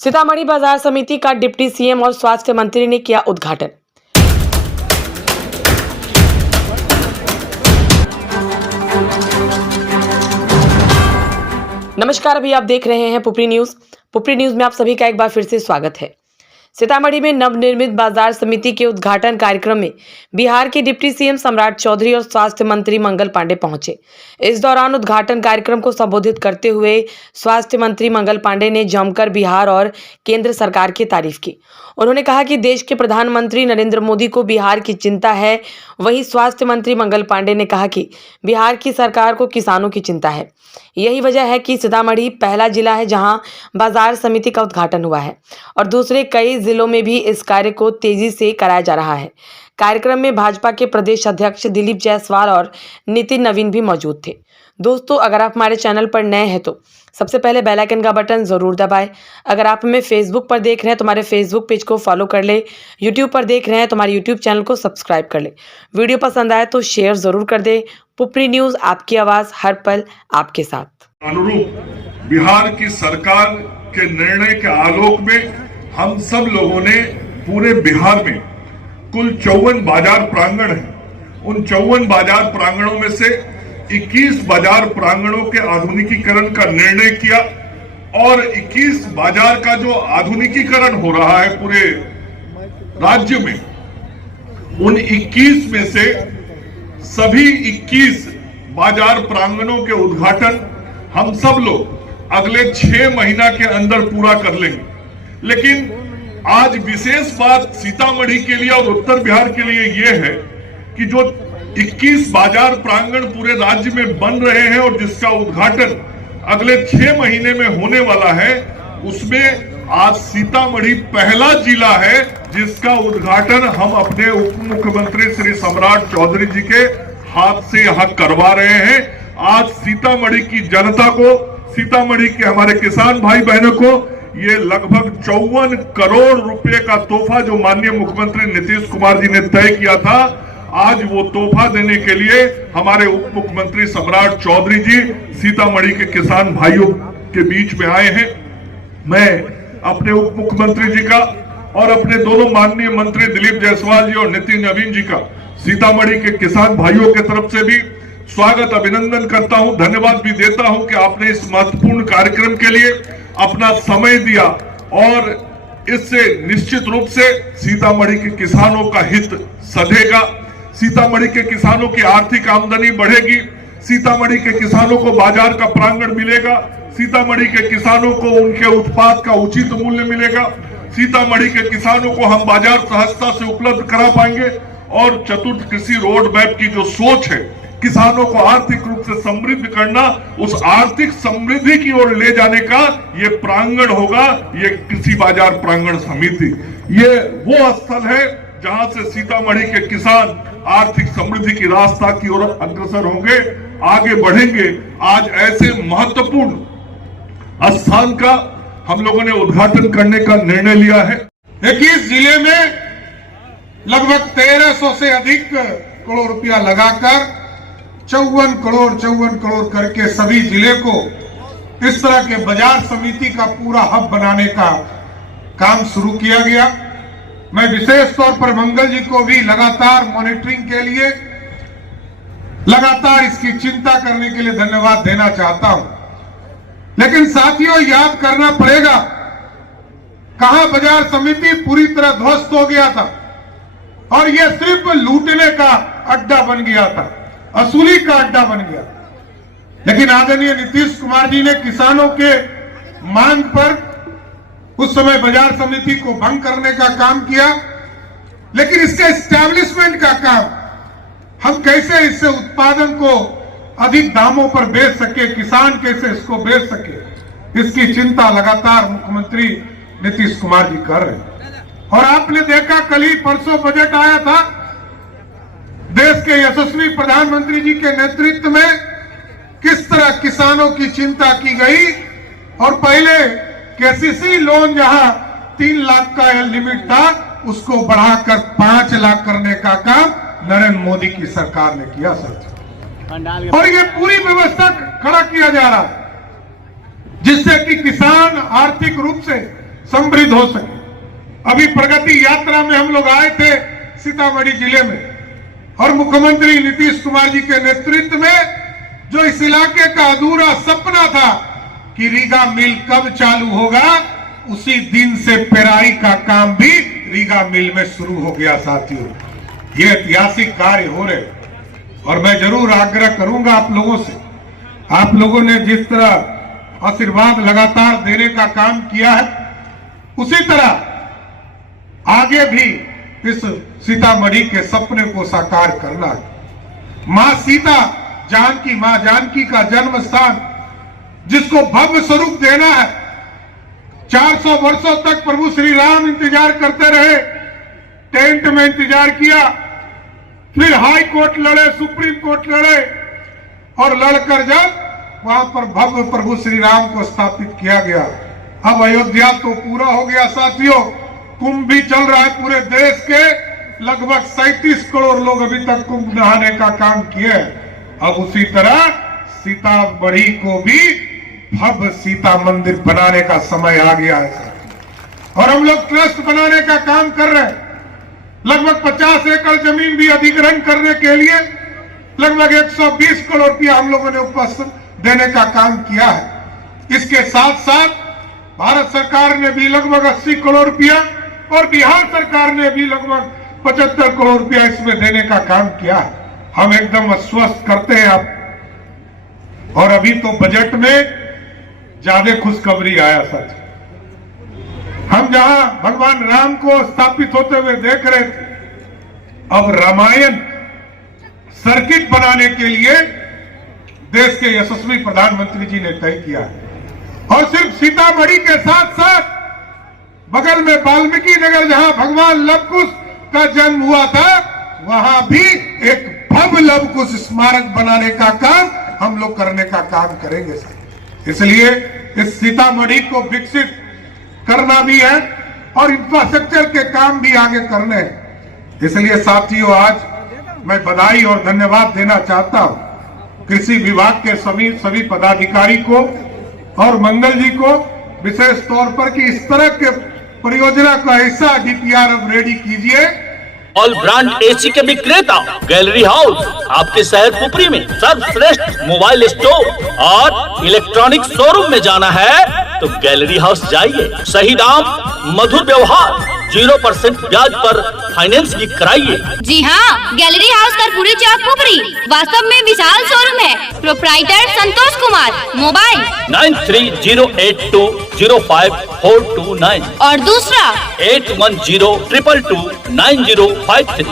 सीतामढ़ी बाजार समिति का डिप्टी सीएम और स्वास्थ्य मंत्री ने किया उद्घाटन। नमस्कार, अभी आप देख रहे हैं पुपरी न्यूज। पुपरी न्यूज में आप सभी का एक बार फिर से स्वागत है। सीतामढ़ी में नवनिर्मित बाजार समिति के उद्घाटन कार्यक्रम में बिहार के डिप्टी सीएम सम्राट चौधरी और स्वास्थ्य मंत्री मंगल पांडे पहुंचे। इस दौरान उद्घाटन कार्यक्रम को संबोधित करते हुए स्वास्थ्य मंत्री मंगल पांडे ने जमकर बिहार और केंद्र सरकार की तारीफ की। उन्होंने कहा कि देश के प्रधानमंत्री नरेंद्र मोदी को बिहार की चिंता है। वहीं स्वास्थ्य मंत्री मंगल पांडे ने कहा कि बिहार की सरकार को किसानों की चिंता है। यही वजह है कि सीतामढ़ी पहला जिला है जहां बाजार समिति का उद्घाटन हुआ है और दूसरे कई जिलों में भी इस कार्य को तेजी से कराया जा रहा है। कार्यक्रम में भाजपा के प्रदेश अध्यक्ष दिलीप जायसवाल और नितिन नवीन भी मौजूद थे। दोस्तों, अगर आप हमारे चैनल पर नए हैं तो सबसे पहले बेल आइकन का बटन जरूर दबाएं। अगर आप हमें फेसबुक पर देख रहे हैं तो हमारे फेसबुक पेज को फॉलो कर ले। यूट्यूब पर देख रहे हैं तो हमारे यूट्यूब चैनल को सब्सक्राइब कर ले। वीडियो पसंद आए तो शेयर जरूर कर दे। पुपरी न्यूज, आपकी आवाज हर पल आपके साथ। अनुरूप बिहार की सरकार के निर्णय के आलोक में हम सब लोगों ने पूरे बिहार में कुल 54 बाजार प्रांगण हैं। उन 54 बाजार प्रांगणों में से 21 बाजार प्रांगणों के आधुनिकीकरण का निर्णय किया और 21 बाजार का जो आधुनिकीकरण हो रहा है पूरे राज्य में, उन 21 में से सभी 21 बाजार प्रांगणों के उद्घाटन हम सब लोग अगले 6 महीना के अंदर पूरा कर लेंगे। लेकिन आज विशेष बात सीतामढ़ी के लिए और उत्तर बिहार के लिए यह है कि जो 21 बाजार प्रांगण पूरे राज्य में बन रहे हैं और जिसका उद्घाटन अगले 6 महीने में होने वाला है, उसमें आज सीतामढ़ी पहला जिला है जिसका उद्घाटन हम अपने उप मुख्यमंत्री श्री सम्राट चौधरी जी के हाथ से यहाँ करवा रहे हैं। आज सीतामढ़ी की जनता को, सीतामढ़ी के हमारे किसान भाई बहनों को ये लगभग 54 करोड़ रुपए का तोहफा जो माननीय मुख्यमंत्री नीतीश कुमार जी ने तय किया था, आज वो तोहफा देने के लिए हमारे उप मुख्यमंत्री सम्राट चौधरी जी सीतामढ़ी के किसान भाइयों के बीच में आए हैं। मैं अपने उप मुख्यमंत्री जी का और अपने दोनों माननीय मंत्री दिलीप जायसवाल जी और नितिन नवीन जी का सीतामढ़ी के किसान भाइयों के तरफ से भी स्वागत, अभिनंदन करता हूं, धन्यवाद भी देता हूं कि आपने इस महत्वपूर्ण कार्यक्रम के लिए अपना समय दिया और इससे निश्चित रूप से सीतामढ़ी के किसानों का हित सधेगा, सीतामढ़ी के किसानों की आर्थिक आमदनी बढ़ेगी, सीतामढ़ी के किसानों को बाजार का प्रांगण मिलेगा, सीतामढ़ी के किसानों को उनके उत्पाद का उचित मूल्य मिलेगा, सीतामढ़ी के किसानों को हम बाजार सहजता से उपलब्ध करा पाएंगे और चतुर्थ कृषि रोड मैप की जो सोच है किसानों को आर्थिक रूप से समृद्ध करना, उस आर्थिक समृद्धि की ओर ले जाने का ये प्रांगण होगा, ये कृषि बाजार प्रांगण समिति। ये वो स्थल है जहां से सीतामढ़ी के किसान आर्थिक समृद्धि की रास्ता की ओर अग्रसर होंगे, आगे बढ़ेंगे। आज ऐसे महत्वपूर्ण स्थान का हम लोगों ने उद्घाटन करने का निर्णय लिया है। 21 जिले में लगभग 1300 से अधिक करोड़ रुपया लगाकर 54 करोड़ करके सभी जिले को इस तरह के बाजार समिति का पूरा हब बनाने का काम शुरू किया गया। मैं विशेष तौर पर मंगल जी को भी लगातार मॉनिटरिंग के लिए, लगातार इसकी चिंता करने के लिए धन्यवाद देना चाहता हूं। लेकिन साथियों, याद करना पड़ेगा, कहां बाजार समिति पूरी तरह ध्वस्त हो गया था और यह सिर्फ लूटने का अड्डा बन गया था, असूली का अड्डा बन गया। लेकिन आदरणीय नीतीश कुमार जी ने किसानों के मांग पर उस समय बाजार समिति को भंग करने का काम किया। लेकिन इसके एस्टैब्लिशमेंट का काम, हम कैसे इससे उत्पादन को अधिक दामों पर बेच सके, किसान कैसे इसको बेच सके, इसकी चिंता लगातार मुख्यमंत्री नीतीश कुमार जी कर रहे हैं। और आपने देखा, कल ही परसों बजट आया था, देश के यशस्वी प्रधानमंत्री जी के नेतृत्व में किस तरह किसानों की चिंता की गई और पहले केसीसी लोन जहां 3 लाख का लिमिट था, उसको बढ़ाकर 5 लाख करने का काम नरेंद्र मोदी की सरकार ने किया सर। और ये पूरी व्यवस्था खड़ा किया जा रहा है जिससे कि किसान आर्थिक रूप से समृद्ध हो सके। अभी प्रगति यात्रा में हम लोग आए थे सीतामढ़ी जिले में, और मुख्यमंत्री नीतीश कुमार जी के नेतृत्व में जो इस इलाके का अधूरा सपना था कि रीगा मिल कब चालू होगा, उसी दिन से पेराई का काम भी रीगा मिल में शुरू हो गया। साथियों, ये ऐतिहासिक कार्य हो रहे, और मैं जरूर आग्रह करूंगा आप लोगों से, आप लोगों ने जिस तरह आशीर्वाद लगातार देने का काम किया है, उसी तरह आगे भी इस सीतामढ़ी के सपने को साकार करना है। मां सीता मां जानकी का जन्म स्थान, जिसको भव्य स्वरूप देना है। 400 वर्षों तक प्रभु श्री राम इंतजार करते रहे, टेंट में इंतजार किया, फिर हाई कोर्ट लड़े, सुप्रीम कोर्ट लड़े, और लड़कर जब वहां पर भव्य प्रभु श्री राम को स्थापित किया गया, अब अयोध्या तो पूरा हो गया। साथियों, कुंभ भी चल रहा है। पूरे देश के लगभग 37 करोड़ लोग अभी तक कुंभ नहाने का काम किए हैं। अब उसी तरह सीतामढ़ी को भी भव्य सीता मंदिर बनाने का समय आ गया है, और हम लोग ट्रस्ट बनाने का काम कर रहे हैं। लगभग 50 एकड़ जमीन भी अधिग्रहण करने के लिए लगभग 120 करोड़ रुपया हम लोगों ने उपस्थित देने का काम किया है। इसके साथ साथ भारत सरकार ने भी लगभग 80 करोड़ रुपया, और बिहार सरकार ने भी लगभग 75 करोड़ रुपया इसमें देने का काम किया है। हम एकदम आश्वस्त करते हैं आप। और अभी तो बजट में ज्यादा खुशखबरी आया। सच, हम जहां भगवान राम को स्थापित होते हुए देख रहे थे, अब रामायण सर्किट बनाने के लिए देश के यशस्वी प्रधानमंत्री जी ने तय किया है। और सिर्फ सीतामढ़ी के साथ साथ बगल में वाल्मीकि नगर, जहां भगवान लवकुश का जन्म हुआ था, वहां भी एक भव्य लवकुश स्मारक बनाने का काम हम लोग करने का काम करेंगे सर। इसलिए इस सीतामढ़ी को विकसित करना भी है, और इंफ्रास्ट्रक्चर के काम भी आगे करने हैं। इसलिए साथियों, आज मैं बधाई और धन्यवाद देना चाहता हूं कृषि विभाग के सभी पदाधिकारी को और मंगल जी को विशेष तौर पर कि इस तरह के परियोजना का ऐसा डीपीआर अब रेडी कीजिए। ऑल ब्रांड एसी के विक्रेता गैलरी हाउस आपके शहर पुपरी में सर्वश्रेष्ठ मोबाइल स्टोर और इलेक्ट्रॉनिक शोरूम में जाना है तो गैलरी हाउस जाइए। सही दाम, मधुर व्यवहार, 0% ब्याज पर फाइनेंस भी कराइए। जी हाँ, गैलरी हाउस कर्पूरी चौक पुपरी वास्तव में विशाल शोरूम है। प्रोप्राइटर संतोष कुमार, मोबाइल 9308205429 और दूसरा 8102229053।